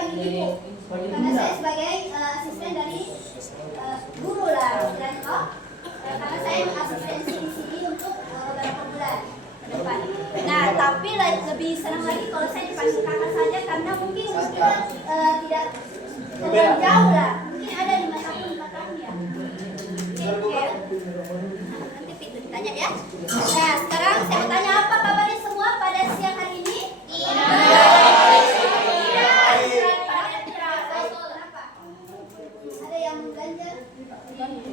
panggil ibu karena saya sebagai asisten dari guru lah dan karena saya asistensi di sini untuk beberapa bulan ke depan. Nah, tapi lebih senang lagi kalau saya dipanggil kakak saja karena mungkin kita tidak terlalu jauh lah. Mungkin ada 5 tahun, 4 tahun ya. Oke. Nanti Pitu ditanya ya. Nah, sekarang saya mau tanya apa kabarnya semua pada siang hari ini? Ada yang mengganjal?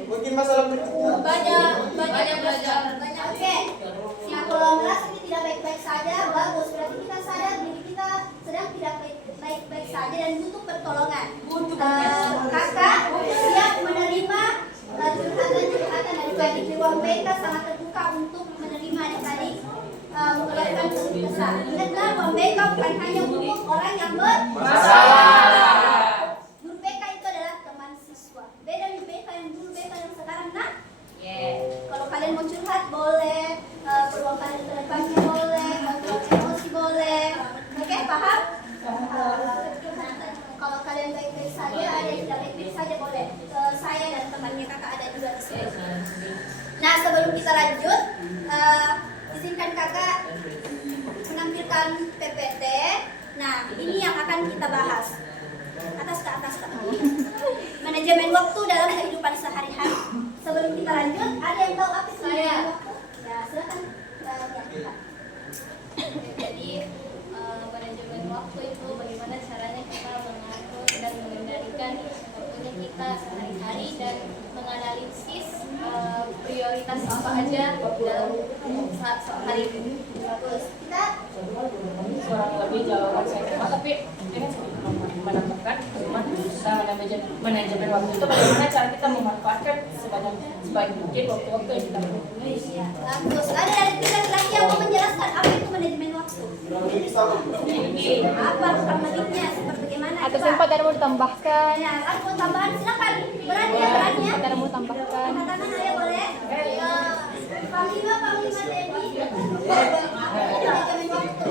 Mungkin masalah Banyak belajar. Oke. Nah, kalau merasa ini tidak baik-baik saja, bagus. Berarti kita sadar diri kita sedang tidak baik-baik saja dan butuh pertolongan. Kakak siap menerima curhatan dari adik di ruang BK, sangat terbuka untuk menerima adik-adik mengeluarkan keluh kesah. Ingatlah, ruang BK bukan hanya untuk orang yang bermasalah. Guru BK itu adalah teman siswa. Beda di BK yang dulu BK yang sekarang, nah. Kalau kalian mau curhat boleh, perlukan depannya boleh, kontrol emosi boleh. Oke, paham? Kalau kalian baik-baik saja, ada yang tidak baik-baik saja boleh. Saya dan temannya kakak ada juga di sini. Nah, sebelum kita lanjut, izinkan kakak menampilkan PPT. Nah, ini yang akan kita bahas. Atas ke atas kak. Manajemen waktu dalam kehidupan sehari-hari. Sebelum kita lanjut, ada yang tahu apa itu manajemen waktu? Ya, silakan. Jadi manajemen waktu itu bagaimana caranya kita mengatur dan mengendalikan waktunya kita sehari-hari dan menganalisis prioritas apa aja dalam saat hari ini. Bagus. Kita Kurang lebih jawaban saya sama, tapi ini sedikit menambahkan bagaimana kita manajemen waktu itu, bagaimana cara kita memanfaatkan sebaik mungkin waktu-waktu yang kita punya. ya, bagus. Ada dari kita lagi yang mau menjelaskan apa itu manajemen waktu? Apa praktiknya seperti bagaimana? Atau sempat ada mau ditambahkan? Ya, aku mau tambahan silakan. Berani ya, berani ya. Ada mau tambahkan? Angkat tangan saya boleh. Panglima TNI. Manajemen waktu.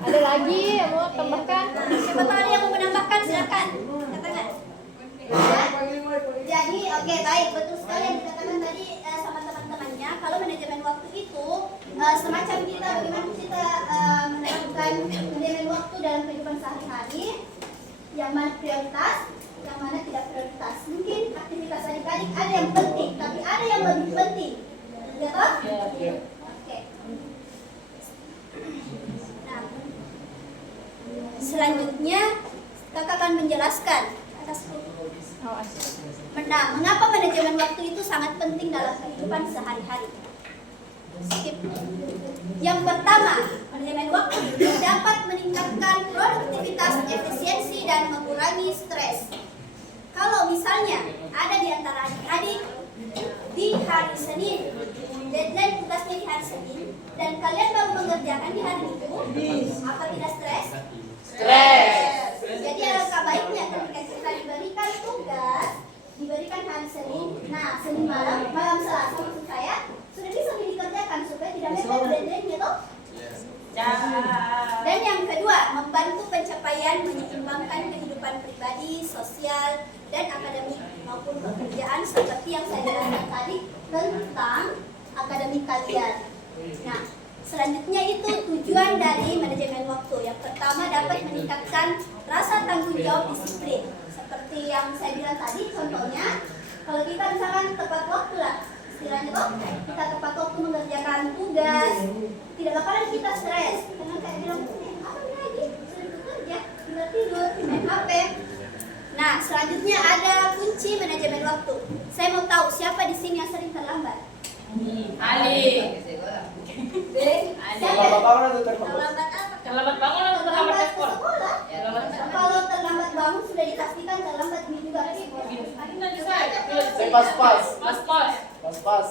Ada lagi yang mau tambahkan? Siapa tahu ada yang mau menambahkan silakan. Katakan. Ya? Jadi oke, baik, betul sekali yang dikatakan tadi sama teman-temannya. Kalau manajemen waktu itu semacam kita bagaimana kita menerapkan manajemen waktu dalam kehidupan sehari-hari, yang mana prioritas, yang mana tidak prioritas. Mungkin aktivitas adik-adik ada yang penting, tapi ada yang lebih penting. Ya toh? Oke. Nah, selanjutnya kakak akan menjelaskan atas mengapa manajemen waktu itu sangat penting dalam kehidupan sehari-hari. Skip. Yang pertama, manajemen waktu dapat meningkatkan produktivitas, efisiensi, dan mengurangi stres. Kalau misalnya ada di antara adik-adik di hari Senin, deadline tugasnya di hari Senin, dan kalian baru mengerjakan di hari Minggu, apa tidak stres? Stres. Jadi alangkah baiknya ketika kita diberikan tugas, diberikan hari Senin, nah Senin malam Selasa maksud saya, sudah bisa dikerjakan supaya tidak mepet deadline-nya toh. Dan yang kedua, membantu pencapaian menyeimbangkan kehidupan pribadi, sosial, dan akademik maupun pekerjaan seperti yang saya jelaskan tadi tentang akademik kalian. Nah, selanjutnya itu tujuan dari manajemen waktu. Yang pertama dapat meningkatkan rasa tanggung jawab disiplin. Seperti yang saya bilang tadi, contohnya kalau kita misalkan tepat waktu lah, istilahnya toh, kita tepat waktu mengerjakan tugas, tidak bakalan kita stres. Karena kayak bilang, apa lagi? Sudah bekerja, tinggal tidur, main HP. Nah, selanjutnya ada kunci manajemen waktu. Saya mau tahu siapa di sini yang sering terlambat? Ali. Terlambat bangun atau terlambat? Terlambat apa? Terlambat bangun atau terlambat ke sekolah? sekolah? Kalau terlambat bangun sudah dipastikan terlambat juga ke sekolah. Saya pas-pas. Pas-pas.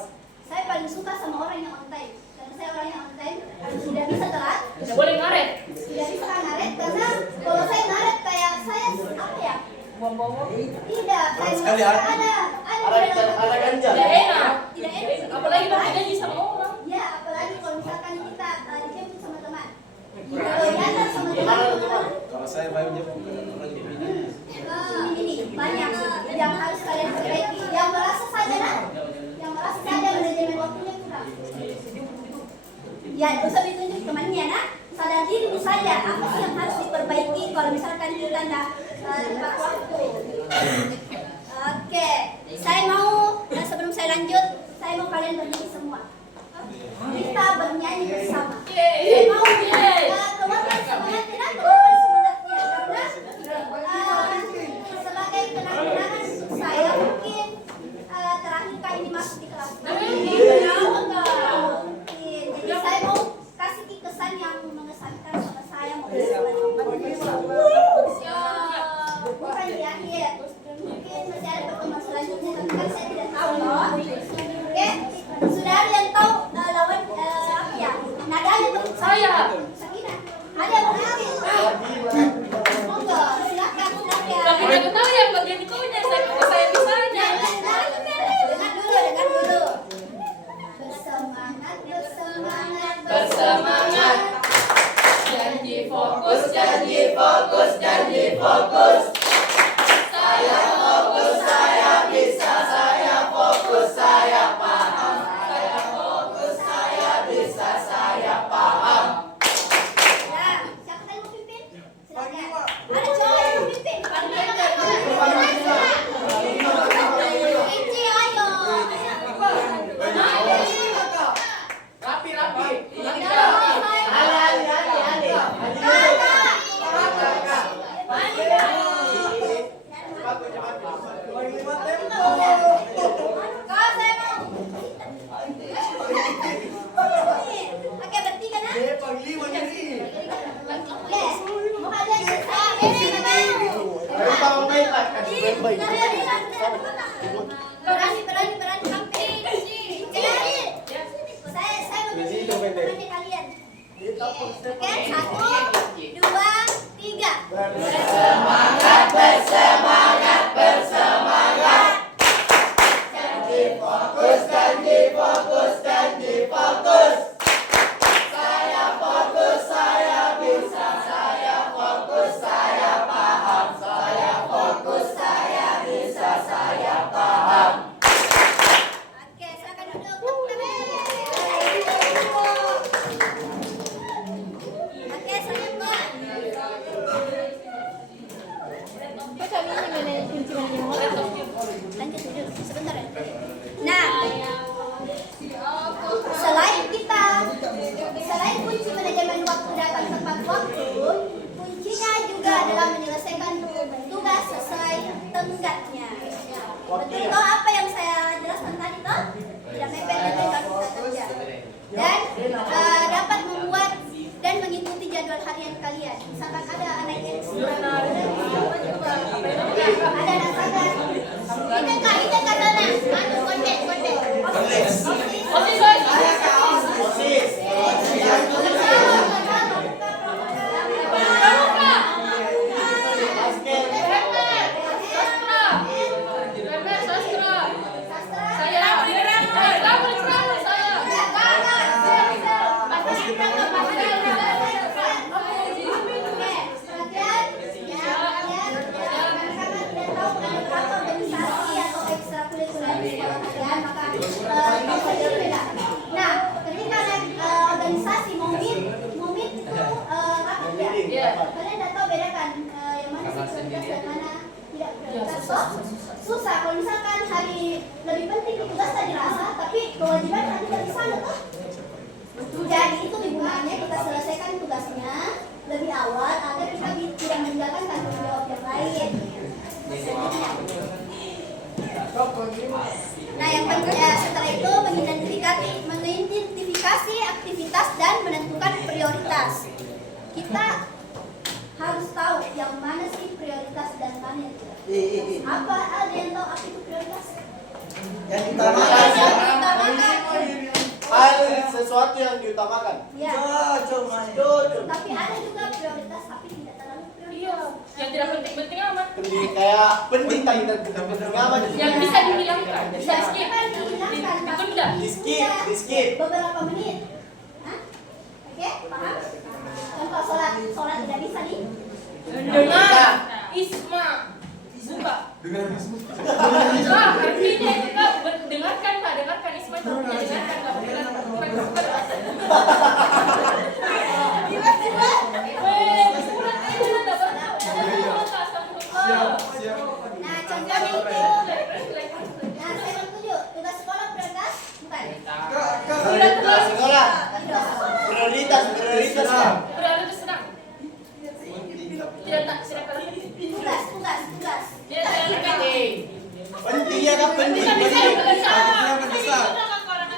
Saya paling suka sama orang yang on time. Karena saya orang yang on time, tidak bisa telat, Tidak boleh ngaret. tidak bisa ngaret. Karena kalau saya ngaret kayak saya apa ya? Buang-buang. Tidak, kayak sekali ada ganjal. Tidak enak. Tidak enak. Apalagi pakai janji sama orang. Ya, apalagi kalau misalkan saya baru jam Ini banyak yang harus kalian perbaiki. Yang merasa saja manajemen waktunya kurang. Ya, usah ditunjuk temannya nak. Sadar dirimu saja apa sih yang harus diperbaiki kalau misalkan kita nggak tepat waktu. Oke, saya mau sebelum saya lanjut, saya mau kalian bernyanyi semua. Kita bernyanyi bersama. Saya mau keluarkan semangatnya, keluarkan semangatnya karena sebagai kenang-kenangan saya mungkin terakhir kali ini masuk di kelas. Jadi saya mau kasih kesan yang mengesankan sama saya mau bukan di akhir. Mungkin masih ada pertemuan selanjutnya, tapi kan saya tidak tahu loh. Oke, sudah ada yang tahu lawan apa ya? Nadanya tuh Saya. Sakina. Ada yang mau ngambil? Monggo, silakan. Tapi aku tahu yang bagian itunya, saya bisanya. Dengar dulu. Bersemangat. Janji fokus. Saya fokus, saya bisa, saya fokus, saya paham. Saya fokus, saya bisa, saya paham. Ya, siapa yang mau pimpin? Silakan. Ada cowok yang mau pimpin. Ici, ayo. Rapi. Oke, bertiga nak. Oke, mau kalian berani hampir. Saya mau berani kalian. Oke, 1, 2, 3. Oke, silakan duduk. Oke, selanjutnya. Kok sabi niya may kunci na yung mga Lanjut dulu, sebentar ya. Nah, selain kunci manajemen waktu datang tepat waktu, kuncinya juga adalah menyelesaikan tugas sesuai tenggatnya. Betul toh apa yang saya jelaskan tadi toh? Tidak mepet dengan waktu kita kerja. Dan dapat membuat dan mengikuti jadwal harian kalian. Misalkan ada anak yang ada anak sadar. Ini kak sana. Anu konten. Osis. Nah, ketika organisasi mau meet itu apa ya? Kalian tidak tahu bedakan yang mana sih prioritas dan mana tidak prioritas. Susah kalau misalkan hari lebih penting tugas tadi rasa, tapi kewajiban tadi dari sana tuh. Jadi itu hubungannya kita selesaikan tugasnya lebih awal agar kita tidak meninggalkan tanggung jawab yang lain. Nah, yang penting setelah itu mengidentifikasi aktivitas dan menentukan prioritas. Kita harus tahu yang mana sih prioritas dan mana yang tidak. Apa ada yang tahu apa itu prioritas? Yang Utamakan. hal sesuatu yang diutamakan. Ya. Tapi ada juga prioritas tapi tidak terlalu prioritas. Yang tidak penting-penting amat. Kayak penting tapi tidak penting amat. Yang bisa dihilangkan, bisa di skip. Ditunda. Di skip. Beberapa menit. Hah? Oke, paham? Contoh sholat tidak bisa Dengar. Isma. Buka. Kak, artinya itu kak, dengarkan kak, dengarkan Isma itu artinya dengarkan kak. Nah, contohnya itu. Nah, saya setuju. Tugas sekolah prioritas bukan. Prioritas sekolah. Prioritas Kak. Prioritas senang. Tidak tak, tidak kalau Tugas. Dia tidak penting. Penting ya Kak, penting.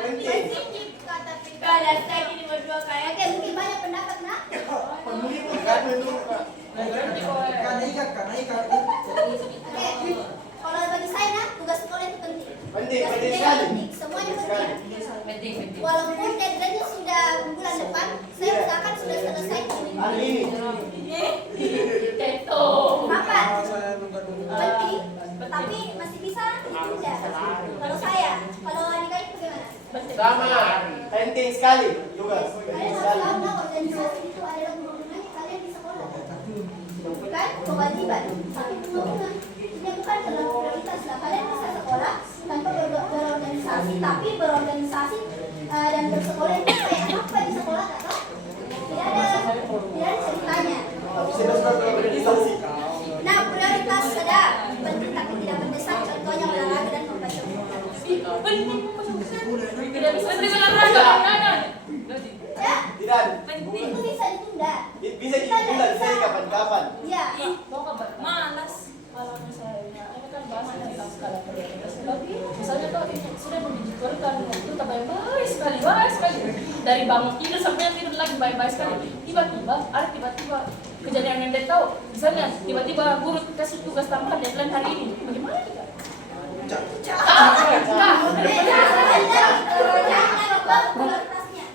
Penting. Kalau saya gini berdua kayak, oke mungkin banyak pendapat nak. Kan itu Kak. Oke, kalau bagi saya nak, tugas sekolah itu penting. Penting, Tugas penting sekolah sekali. penting, semuanya penting. Penting. Walaupun deadline-nya sudah bulan depan, saya usahakan sudah selesai ini. Hari ini. Teto. Kenapa? Penting, tapi masih bisa ditunda. Kalau saya, kalau adik adik bagaimana? Sama. Penting sekali tugas. Kalian Penting harus sekali. tahu nah, organisasi itu adalah hubungannya kalian di sekolah. Bukan kewajiban, tapi hubungan. Ini bukan dalam prioritas lah. Kalian bisa sekolah tanpa berorganisasi, tapi berorganisasi dan bersekolah itu kayak apa di sekolah tak tahu? Tidak ada ceritanya. Nah, prioritas ada penting tapi tidak mendesak. Contohnya olahraga dan membaca buku. Tidak bisa olahraga. Ya, Tidak. itu bisa ditunda. Bisa ditunda, bisa kapan-kapan. Ya, Mau kabar? Malas. Kalau misalnya, ini kan bahas tentang skala prioritas. Tapi misalnya tuh sudah mendijitualkan itu baik sekali. Dari bangun tidur sampai yang tidur lagi baik sekali. Tiba-tiba kejadian yang dia tahu. Misalnya tiba-tiba guru kasih tugas tambahan deadline hari ini. Bagaimana kita? prioritasnya.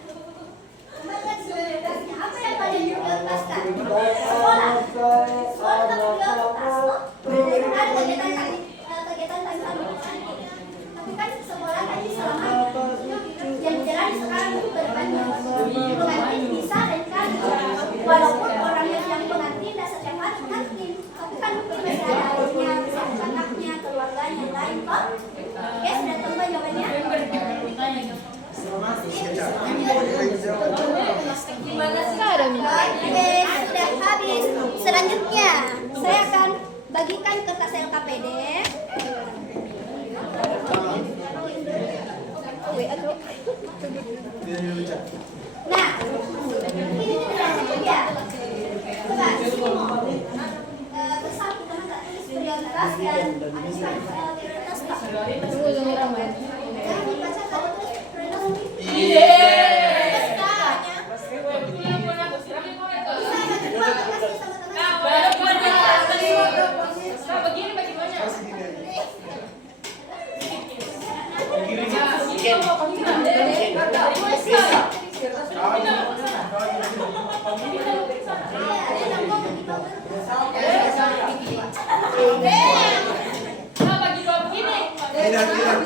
Kembalikan prioritasnya. Apa yang kalian prioritaskan? Sekolah. Sekolah itu prioritas. Ada kegiatan tambahan. Tapi kan sekolah tadi selama yang jalan sekarang itu berpengaruh. Pengantin bisa dan kan. Walaupun orang yang pengantin dan setiap hari pengantin, tapi kan mungkin masih ada adiknya, anaknya, keluarganya yang lain kok. Oke, sudah tunggu jawabannya. Gimana sih? Nggak ada minum. Oke, sudah habis. Selanjutnya, saya akan bagikan kertas LKPD. Nah, ini tidak cukup ya. Coba, sini mau. Bersatu karena nggak tulis prioritas dan prioritas tak. Tunggu ramai. Jangan dibaca kalau tulis prioritas. Ide. Begini bagaimana?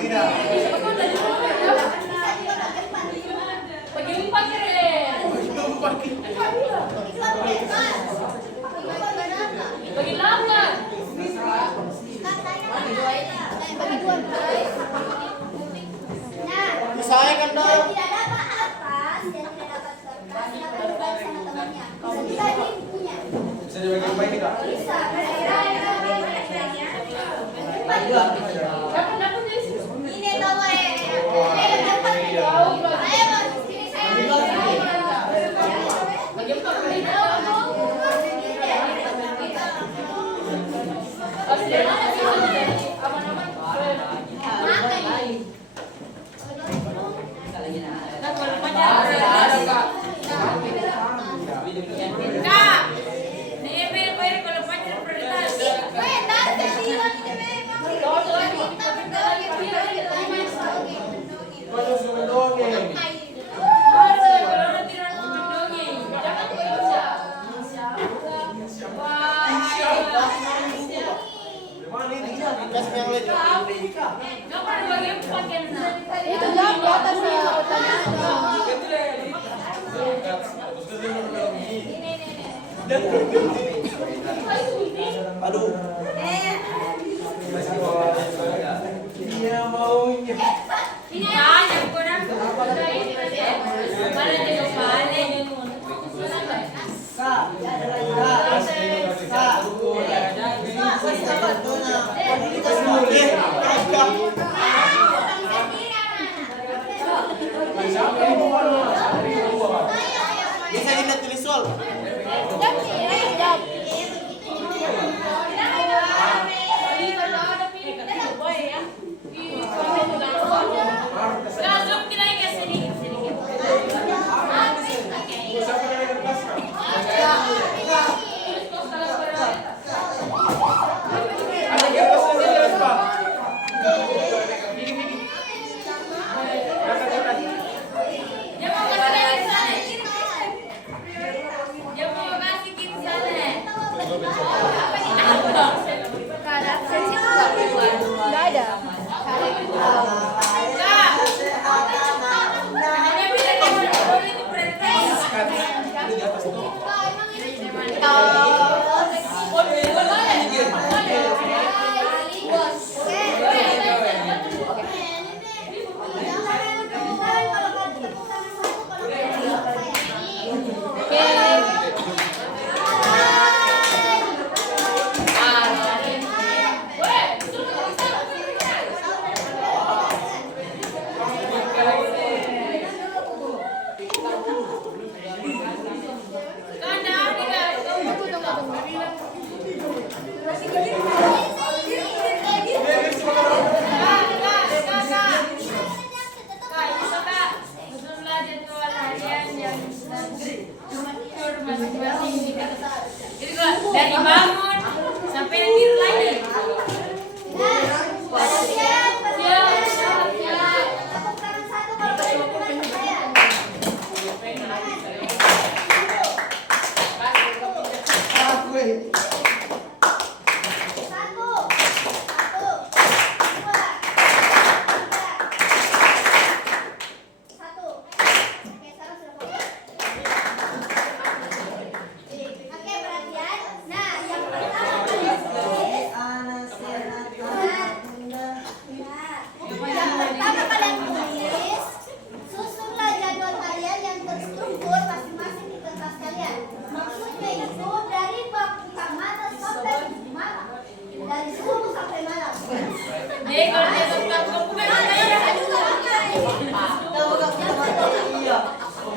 Tidak. Bagi empat keren. Bagi 8. Usahakan dong. Yang tidak dapat atas, yang tidak dapat kertas, silakan berbagi sama temannya. Bisa dibagi bukunya. Bisa dibagi baik tidak? Bisa. Dapat dari sini. Ini tahu dapat. Ayo mas, sini saya. Bagi 4. Aman-aman. Nah, kalau pelajar Kak, DP bayar kalau pelajar prioritas. Kasih yang lain. Itu jawab di atas ya pertanyaan. Dan Aduh. Iya maunya. Ini yang kurang. Mana dia balik? Bisa dilihat tulis soal. Langsung kita ke sedikit. Nggak ada. Dari bangun sampai tidur lagi.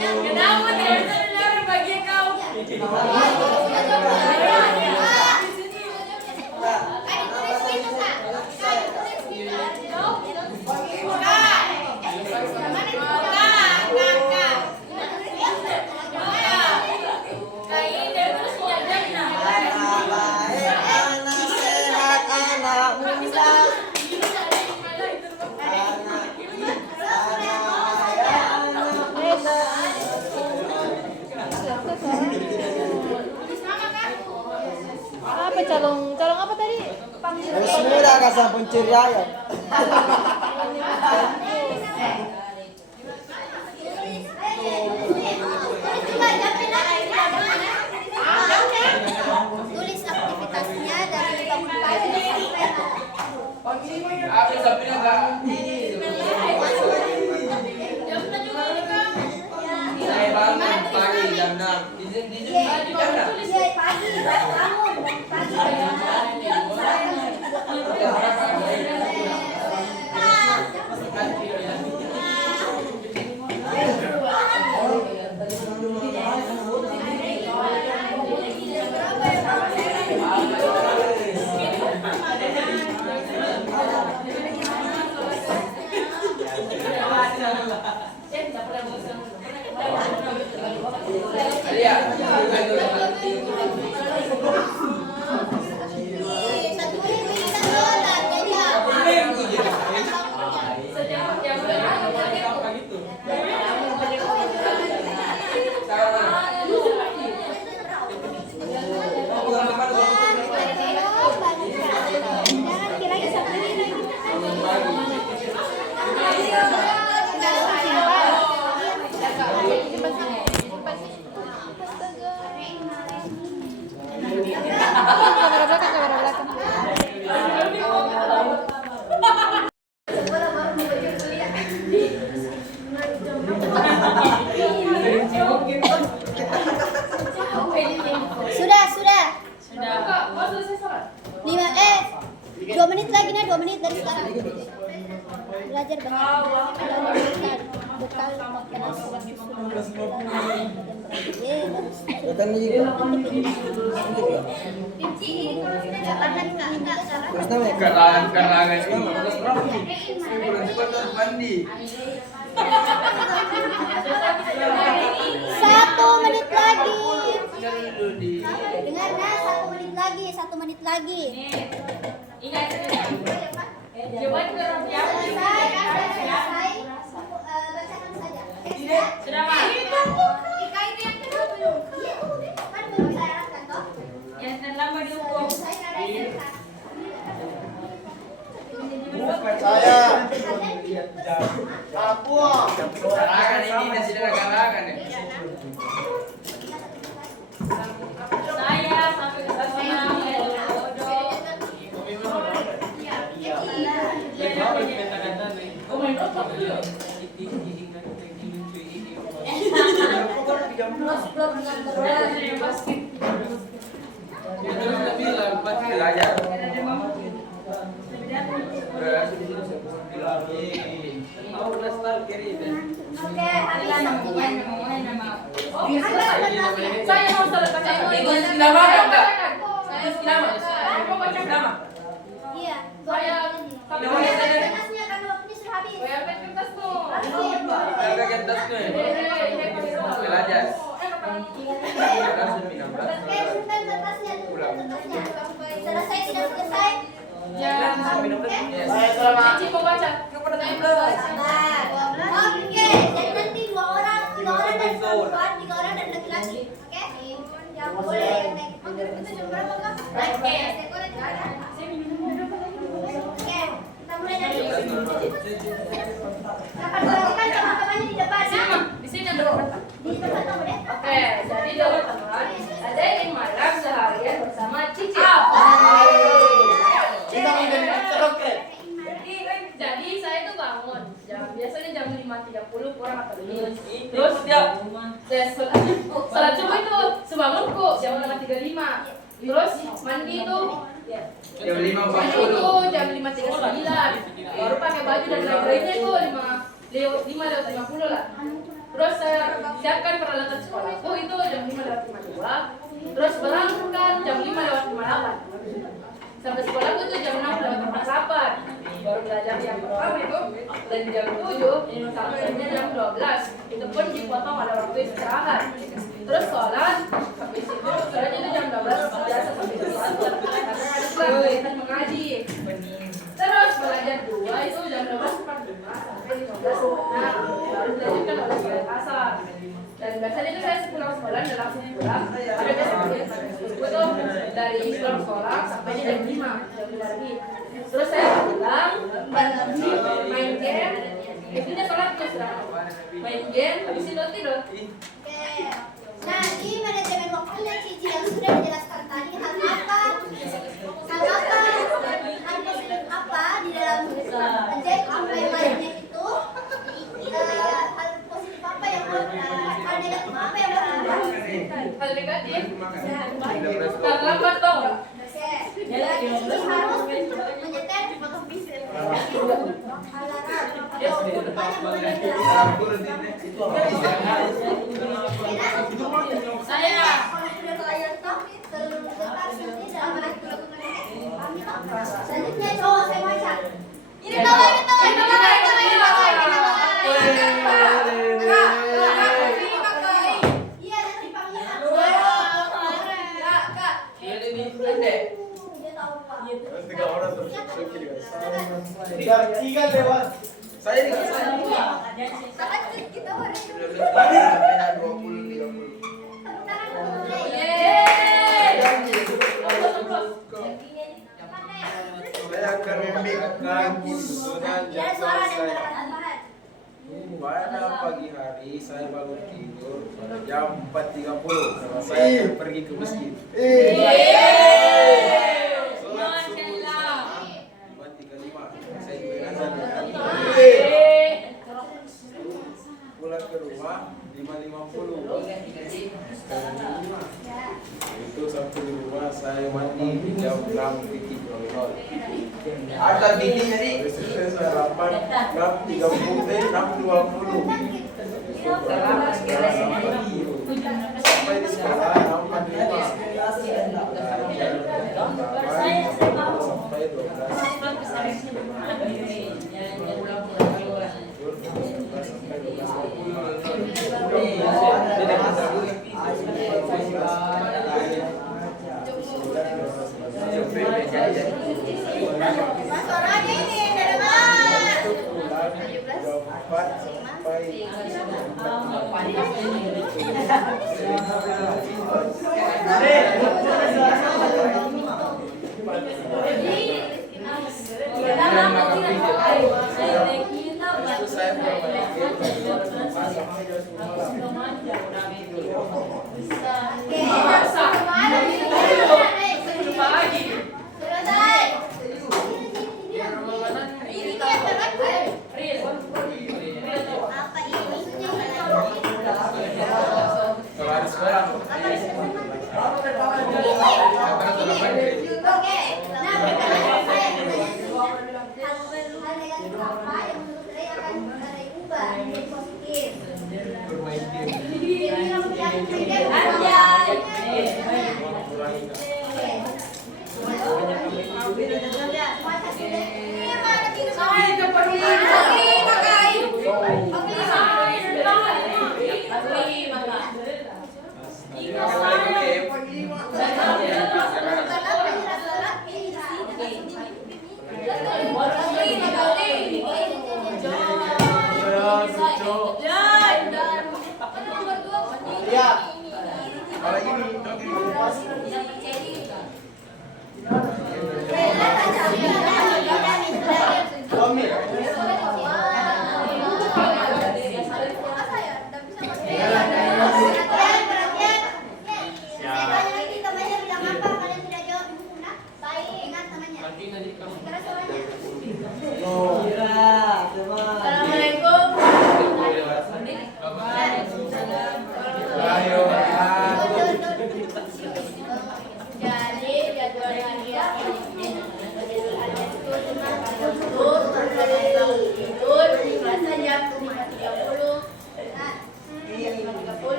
Kenapa tidak bagi kau? Apa calong apa tadi? Panggilan. Semua kasih pencuri ayam. Tulis aktivitasnya dari bangun pagi sampai Saya bangun pagi jam 6. pagi bangun pagi. Karangan itu terus berapa? Sebentar mandi. 1 menit lagi. Di Dengar nah, 1 menit lagi, 1 menit lagi. Ingat. Jawaban belum siap. Selesai. Bacakan saja. Sudah, Mak. Ika itu yang kedua belum? Iya, kan belum saya arahkan toh. Yang terlama dihukum. Saya arahkan. Saya. Aku. karangan ini nasi dan karangan ya. Saya sampai ke sana. Belajar. Oke, habis waktunya. Saya mau selesai. Iya. Saya sampai Kertasnya kan waktunya sudah habis. Belajar. Oke, bukan kertasnya, bukan kertasnya. Selesai tidak selesai? Saya selamat. Cici mau baca. Sabar. Oke, jadi nanti 2 orang, 3 orang dan perempuan, 3 orang dan laki-laki. Oke? Jangan boleh yang naik. Kita jam berapa kak? Oke. Oke, kita mulai dari. Akan melakukan teman-temannya di depan. Sama, di sini dulu. Di depan kamu deh. Oke, jadi teman-teman, ada yang ingin malam seharian bersama Cici. Kita menjadi terokret. Jadi saya tuh bangun biasanya jam 5.30 kurang atau lebih. Terus saya salat subuh itu sebangunku jam 5.35. Terus mandi itu Jam 5.40. mandi itu jam 5.39. Baru pakai baju dan lain-lainnya itu 5:50 lah. Terus saya siapkan peralatan sekolahku itu jam 5:52. Terus berangkat jam 5:58. Sampai sekolahku tuh jam 6:48. Baru belajar yang pertama itu dan jam 7 sampainya jam 12. Itu pun dipotong ada waktu istirahat. Terus sholat habis itu sholatnya itu jam 12 biasa sampai jam 1 karena ada kegiatan mengaji. Terus belajar 2 itu jam 12.45 sampai 15.06. Baru dilanjutkan oleh sholat asar. Dan biasanya itu saya pulang sekolah dan langsung pulang. Ada biasanya itu dari pulang sekolah sampai jam 5 lagi. Terus saya pulang, main game. Intinya sholat terus main game, habis itu tidur. Oke. Nah, di manajemen waktunya Cici yang sudah dijelaskan tadi hal apa di dalam project apa yang lainnya itu hal positif apa yang hal negatif apa yang Hal negatif, terlambat dong. Oke. Cici harus menyetel Saya selanjutnya cowok saya baca. Ini Iya, tawa. Iya, nanti panggilnya. Dia tahu Pak. Tiga orang terus. Tiga lewat. Saya juga saya. Saat kita hari Beda 20 30. tepuk tangan untuk mulai. Saya akan membimbingkan susunan Ya, suara dan jadwal saya. gerakan tambahan. Pada pagi hari saya bangun tidur pada jam 4.30 karena saya akan pergi ke masjid. Sholat subuh di sana 4.35. Saya ikut azan ya. Pulang ke rumah 5.50. Itu sampai di rumah saya mandi jam 6.00. Ada bikin jadi Habis itu saya sarapan 6.30 6.20. Sampai di sekolah, kamu menerima. Sampai 12. Mas suaranya ini dari mana?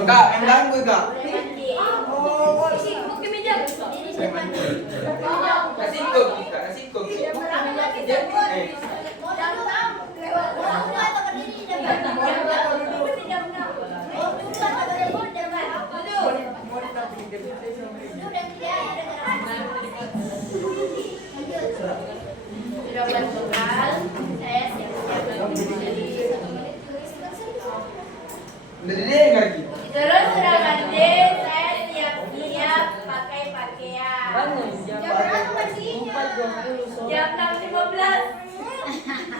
Kak, endang gue kak. Kasih kok kita, kasih kok. Sudah bulan total, saya siap-siap menjadi Terus sudah mandi, saya siap-siap pakai pakaian. Jam berapa bersihnya? Jam 6.15.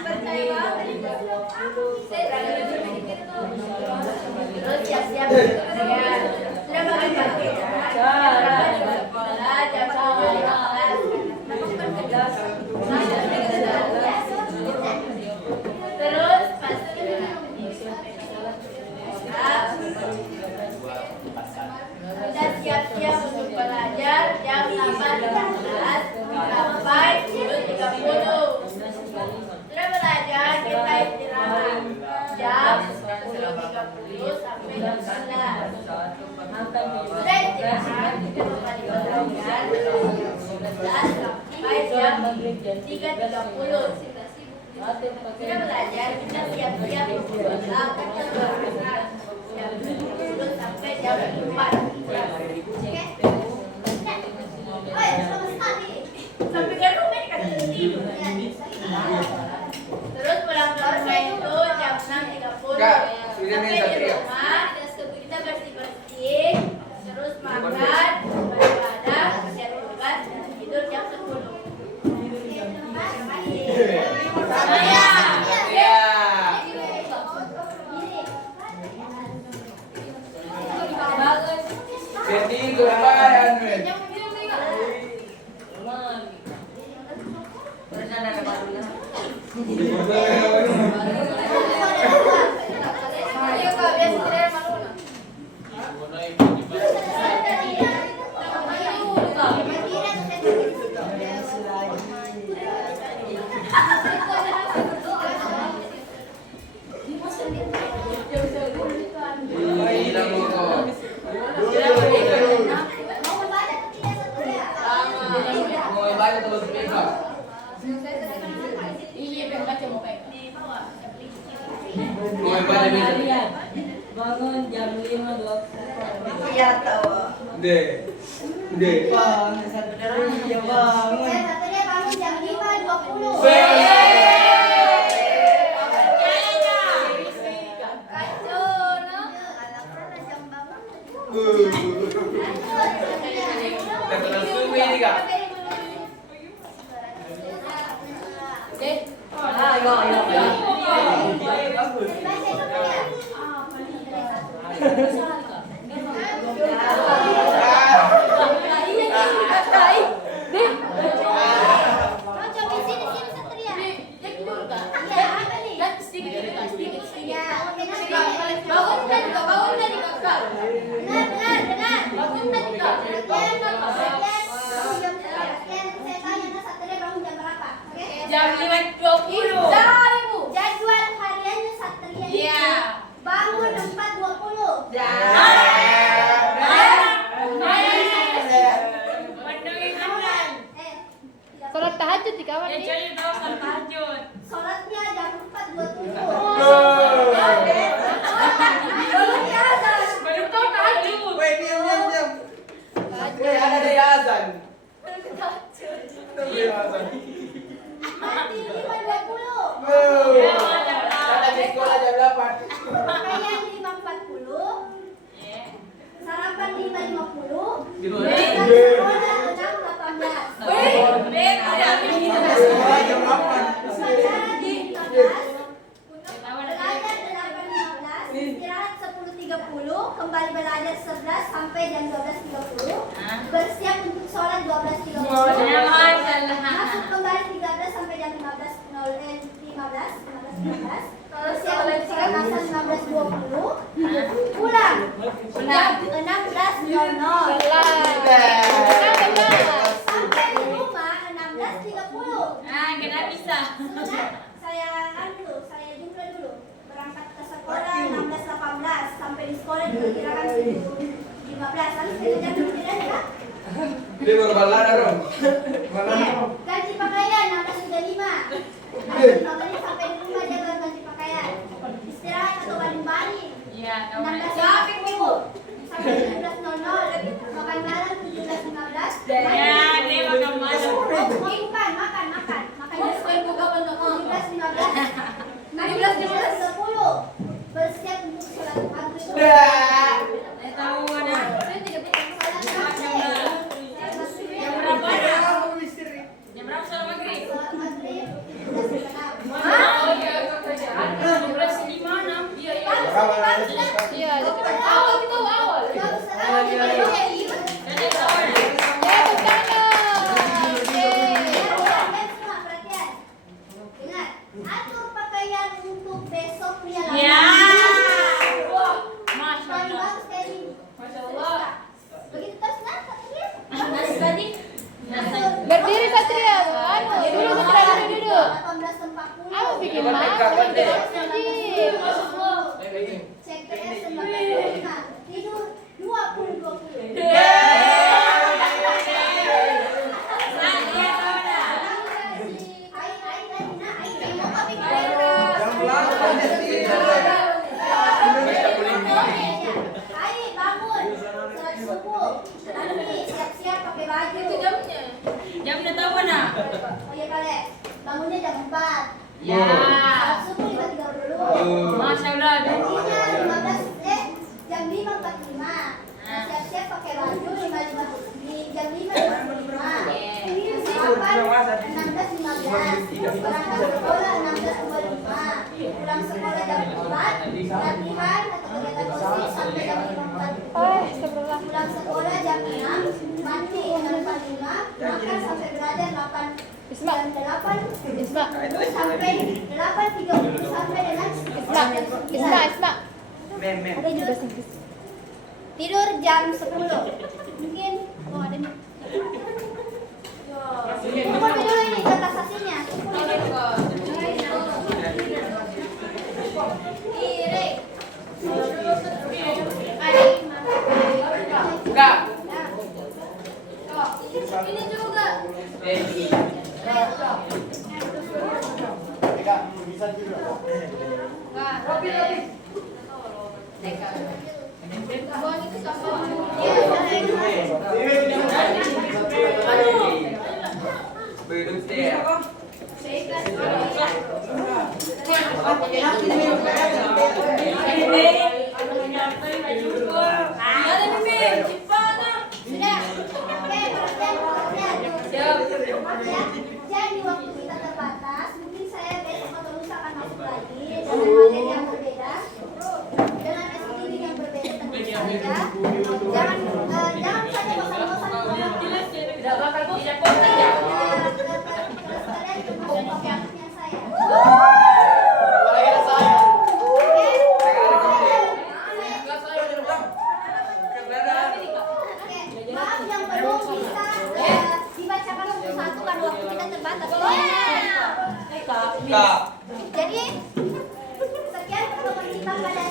Percaya banget. Terus siap-siap pakaian. Sudah pakai pakaian. Jam berapa di sekolah? Jam 12. Terus masuk sudah siap-siap untuk belajar jam 8.15 sampai 10.30. Sudah belajar, kita istirahat jam 10.30 sampai jam 11. Sudah istirahat, kita kembali belajar jam 11 sampai jam 3.30. Sudah belajar, kita siap-siap untuk sholat jam 10 sampai jam 4. Sampai ke rumah dikasih tidur. Terus pulang ke rumah itu jam 6.30. Sampai di rumah kita bersih-bersih, terus makan, beribadah, siap tugas, dan tidur jam 10. Bagus. kebayang, men. Ayo Kak, biar saya malu. Hilang lu kok. Mau baca terus mereka. Iya, pengen baca mau pengen. Mau baca bisa. Bangun jam 5.20. Iya tahu. Deh. Deh. Bang, Satria bangun. Satria bangun jam 5.20. Langsung ini Kak. Jam 5.20. Jadwal hariannya Satria itu bangun 4.20. Sholat tahajud di kamar nih. Sholatnya jam 4.20. Weh, diam. Weh, ada dari azan. Dari azan. Mati 5.20. Ada di sekolah jam 8. Pakaian 5.40. Sarapan 5.50. Di mana? Sekolah 6.18. Sekolah jam 8. Upacara di 15. Belajar 8.15. Istirahat 10.30. Kembali belajar 11 sampai jam 12.30. Bersiap untuk sholat 12.30. Masuk kembali 13 sampai jam 15. Bersiap untuk sholat asar 15.20. Pulang jam 16.00. Sampai di rumah 16.30. Saya jumlah dulu. Berangkat ke sekolah 16.18. Sampai di sekolah diperkirakan 7.15. Lalu saya jam tidak ya? Dia baru balada dong. Ganti pakaian 16.35. Kembali sampai di rumah dia baru ganti pakaian. Istirahat atau baling-baling 16.30 sampai 17.00. Makan malam 17.15. Makan. Makan 17.15. Bersiap untuk sholat maghrib. Sholat maghrib 17.06. Iya, ada kan. Awal. Ya, Perhatian. Ingat, atur pakaian untuk besok pria paling bagus kayak ini. Begitu terus Satria. Berdiri Satria. Dulu Satria duduk. 18.40. Aku bikin makan. CPS 19.45. Tidur 20.20. Ayo bangun, sholat subuh, nanti siap-siap pakai baju. Itu jamnya. Oh iya kali, bangunnya jam 4. Ya. Sholat subuh 5.30. Masyaallah. Gantinya jam 5.45. Siap-siap pakai baju 5.50 di jam 5.45. Sarapan 16.15. Berangkat sekolah 16.45. Pulang sekolah jam 4. Latihan atau kegiatan musik sampai jam 5.45. Astagfirullah. Pulang sekolah jam 6, mandi jam 5, makan sampai berada 8 Isma. jam 8 Isma. sampai 8.30 sampai dengan Isma. Mem. Ada juga sih. tidur jam 10. Mungkin ada nih. Kumpul dulu ini kertas hasilnya. Kumpul dulu. Iri. Enggak. Ini juga. Belum siap. Sudah. Oke, perhatian. Jadi waktu kita terbatas, mungkin saya besok atau lusa akan masuk lagi dengan materi yang berbeda, dengan SPD yang berbeda tentu saja. Jangan saja bosan-bosan. Tidak bakal tidak konten ya. Terus kalian termasuk pakai saya. Maaf yang belum bisa dibacakan satu-satu karena waktu kita terbatas. Kak. Jadi sekian pertemuan kita pada